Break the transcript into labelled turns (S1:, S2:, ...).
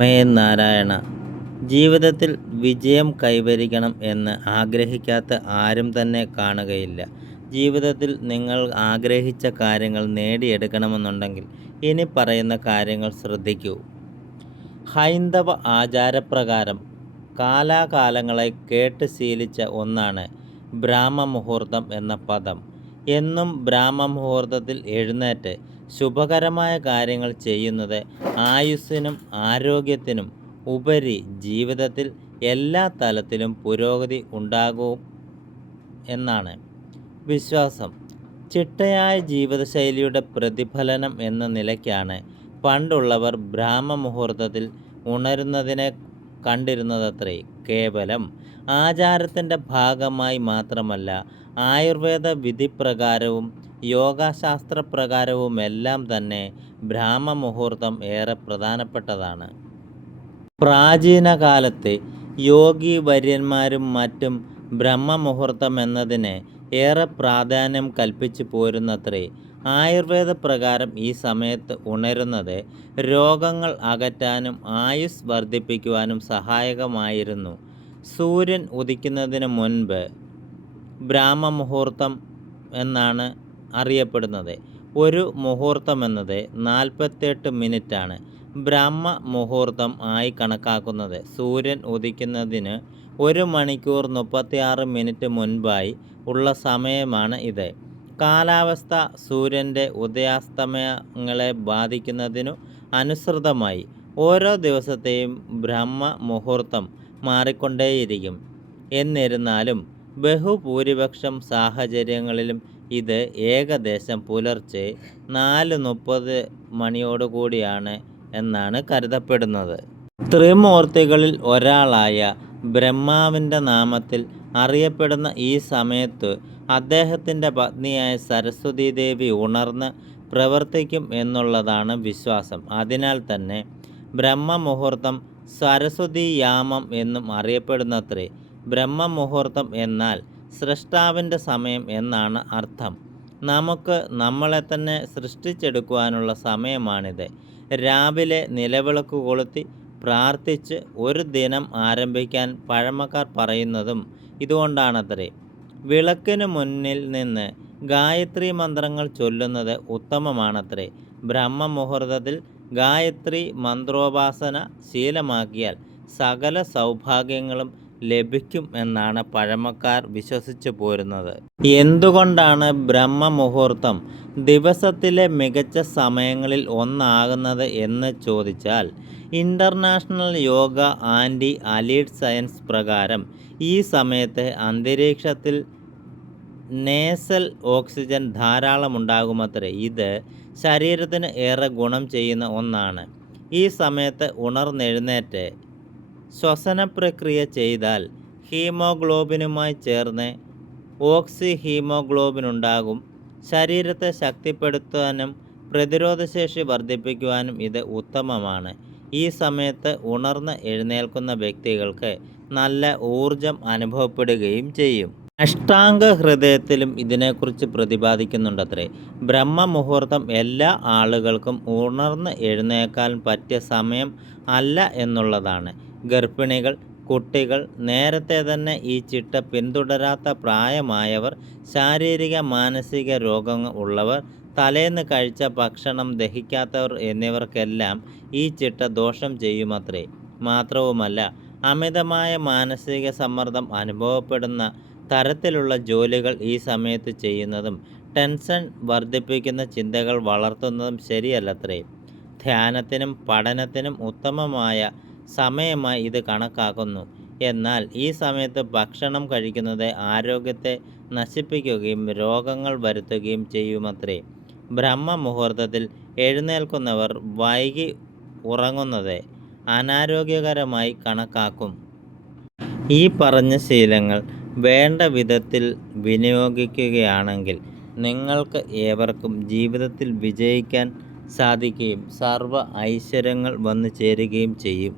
S1: രാമയൻ നാരായണ ജീവിതത്തിൽ വിജയം കൈവരിക്കണം എന്ന് ആഗ്രഹിക്കാത്ത ആരും തന്നെ കാണുകയില്ല. ജീവിതത്തിൽ നിങ്ങൾ ആഗ്രഹിച്ച കാര്യങ്ങൾ നേടിയെടുക്കണമെന്നുണ്ടെങ്കിൽ ഇനി പറയുന്ന കാര്യങ്ങൾ ശ്രദ്ധിക്കൂ. ഹൈന്ദവ ആചാരപ്രകാരം കാലാകാലങ്ങളായി കേട്ട് ശീലിച്ച ഒന്നാണ് ബ്രാഹ്മമുഹൂർത്തം എന്ന പദം. എന്നും ബ്രാഹ്മമുഹൂർത്തത്തിൽ എഴുന്നേറ്റ് ശുഭകരമായ കാര്യങ്ങൾ ചെയ്യുന്നത് ആയുസ്സിനും ആരോഗ്യത്തിനും ഉപരി ജീവിതത്തിൽ എല്ലാ തലത്തിലും പുരോഗതി ഉണ്ടാകും എന്നാണ് വിശ്വാസം. ചിട്ടയായ ജീവിതശൈലിയുടെ പ്രതിഫലനം എന്ന നിലയ്ക്കാണ് പണ്ടുള്ളവർ ബ്രാഹ്മമുഹൂർത്തത്തിൽ ഉണരുന്നതിനെ കണ്ടിരുന്നതത്രേ. കേവലം ആചാരത്തിന്റെ ഭാഗമായി മാത്രമല്ല ആയുർവേദ വിധിപ്രകാരവും യോഗശാസ്ത്രപ്രകാരവുമെല്ലാം തന്നെ ബ്രാഹ്മമുഹൂർത്തം ഏറെ പ്രധാനപ്പെട്ടതാണ്. പ്രാചീന കാലത്തെ യോഗി വര്യന്മാരും മറ്റും ബ്രഹ്മമുഹൂർത്തം എന്നതിന് ഏറെ പ്രാധാന്യം കൽപ്പിച്ചു പോരുന്നത്രേ. ആയുർവേദ പ്രകാരം ഈ സമയത്ത് ഉണരുന്നത് രോഗങ്ങൾ അകറ്റാനും ആയുസ് വർദ്ധിപ്പിക്കുവാനും സഹായകമായിരുന്നു. സൂര്യൻ ഉദിക്കുന്നതിന് മുൻപ് ബ്രാഹ്മമുഹൂർത്തം എന്നാണ് അറിയപ്പെടുന്നത്. ഒരു മുഹൂർത്തം എന്നത് നാൽപ്പത്തെട്ട് മിനിറ്റാണ്. ബ്രഹ്മ മുഹൂർത്തം ആയി കണക്കാക്കുന്നത്. സൂര്യൻ ഉദിക്കുന്നതിന് ഒരു മണിക്കൂർ മുപ്പത്തിയാറ് മിനിറ്റ് മുൻപായി ഉള്ള സമയമാണ് ഇത്. കാലാവസ്ഥ സൂര്യന്റെ ഉദയാസ്തമയങ്ങളെ ബാധിക്കുന്നതിനു അനുസൃതമായി ഓരോ ദിവസത്തെയും ബ്രഹ്മ മുഹൂർത്തം മാറിക്കൊണ്ടേയിരിക്കും. എന്നിരുന്നാലും ബഹുഭൂരിപക്ഷം സാഹചര്യങ്ങളിലും ഇത് ഏകദേശം പുലർച്ചെ നാല് മുപ്പത് മണിയോടുകൂടിയാണ് എന്നാണ് കരുതപ്പെടുന്നത്. ത്രിമൂർത്തികളിൽ ഒരാളായ ബ്രഹ്മാവിന്റെ നാമത്തിൽ അറിയപ്പെടുന്ന ഈ സമയത്ത് അദ്ദേഹത്തിന്റെ പത്നിയായ സരസ്വതി ദേവി ഉണർന്ന് പ്രവർത്തിക്കും എന്നുള്ളതാണ് വിശ്വാസം. അതിനാൽ തന്നെ ബ്രഹ്മമുഹൂർത്തം സരസ്വതി യാമം എന്നും അറിയപ്പെടുന്നത്രേ. ബ്രഹ്മമുഹൂർത്തം എന്നാൽ സൃഷ്ടാവിന്റെ സമയം എന്നാണ് അർത്ഥം. നമുക്ക് നമ്മളെ തന്നെ സൃഷ്ടിച്ചെടുക്കുവാനുള്ള സമയമാണിത്. രാവിലെ നിലവിളക്ക് കൊളുത്തി പ്രാർത്ഥിച്ച് ഒരു ദിനം ആരംഭിക്കാൻ പഴമക്കാർ പറയുന്നതും ഇതുകൊണ്ടാണത്രേ. വിളക്കിന് മുന്നിൽ നിന്ന് ഗായത്രി മന്ത്രങ്ങൾ ചൊല്ലുന്നത് ഉത്തമമാണത്രേ. ബ്രഹ്മമുഹൂർത്തത്തിൽ ഗായത്രി മന്ത്രോപാസന ശീലമാക്കിയാൽ സകല സൗഭാഗ്യങ്ങളും ലഭിക്കും എന്നാണ് പഴമക്കാർ വിശ്വസിച്ചു പോരുന്നത്. എന്തുകൊണ്ടാണ് ബ്രഹ്മമുഹൂർത്തം ദിവസത്തിലെ മികച്ച സമയങ്ങളിൽ ഒന്നാകുന്നത് എന്ന് ചോദിച്ചാൽ international yoga and allied science പ്രകാരം ഈ സമയത്ത് അന്തരീക്ഷത്തിൽ നേസൽ ഓക്സിജൻ ധാരാളം ഉണ്ടാകുമത്രേ ഇത് ശരീരത്തിന് ഏറെ ഗുണം ചെയ്യുന്ന ഒന്നാണ്. ഈ സമയത്ത് ഉണർന്നെഴുന്നേറ്റ് ശ്വസന പ്രക്രിയ ചെയ്താൽ ഹീമോഗ്ലോബിനുമായി ചേർന്ന് ഓക്സി ഹീമോഗ്ലോബിൻ ഉണ്ടാകും ശരീരത്തെ ശക്തിപ്പെടുത്താനും പ്രതിരോധശേഷി വർദ്ധിപ്പിക്കുവാനും ഇത് ഉത്തമമാണ്. ഈ സമയത്ത് ഉണർന്ന് എഴുന്നേൽക്കുന്ന വ്യക്തികൾക്ക് നല്ല ഊർജം അനുഭവപ്പെടുകയും ചെയ്യും. അഷ്ടാംഗ ഹൃദയത്തിലും ഇതിനെക്കുറിച്ച് പ്രതിപാദിക്കുന്നുണ്ടത്രേ. ബ്രഹ്മമുഹൂർത്തം എല്ലാ ആളുകൾക്കും ഉണർന്ന് എഴുന്നേക്കാൻ പറ്റിയ സമയം അല്ല എന്നുള്ളതാണ്. ഗർഭിണികൾ കുട്ടികൾ നേരത്തെ തന്നെ ഈ ചിട്ട പിന്തുടരാത്ത പ്രായമായവർ ശാരീരിക മാനസിക രോഗങ്ങൾ ഉള്ളവർ തലേന്ന് കഴിച്ച ഭക്ഷണം ദഹിക്കാത്തവർ എന്നിവർക്കെല്ലാം ഈ ചിട്ട ദോഷം ചെയ്യുമത്രേ. മാത്രവുമല്ല അമിതമായ മാനസിക സമ്മർദ്ദം അനുഭവപ്പെടുന്ന തരത്തിലുള്ള ജോലികൾ ഈ സമയത്ത് ചെയ്യുന്നതും ടെൻഷൻ വർദ്ധിപ്പിക്കുന്ന ചിന്തകൾ വളർത്തുന്നതും ശരിയല്ലത്രേ. ധ്യാനത്തിനും പഠനത്തിനും ഉത്തമമായ സമയമായി ഇത് കണക്കാക്കുന്നു. എന്നാൽ ഈ സമയത്ത് ഭക്ഷണം കഴിക്കുന്നത് ആരോഗ്യത്തെ നശിപ്പിക്കുകയും രോഗങ്ങൾ വരുത്തുകയും ചെയ്യുമത്രേ. ബ്രഹ്മ മുഹൂർത്തത്തിൽ എഴുന്നേൽക്കുന്നവർ വൈകി ഉറങ്ങുന്നത് അനാരോഗ്യകരമായി കണക്കാക്കും. ഈ പറഞ്ഞ ശീലങ്ങൾ വേണ്ട വിധത്തിൽ വിനിയോഗിക്കുകയാണെങ്കിൽ നിങ്ങൾക്ക് ഏവർക്കും ജീവിതത്തിൽ വിജയിക്കാൻ സാധിക്കുകയും സർവ ഐശ്വര്യങ്ങൾ വന്നു ചേരുകയും ചെയ്യും.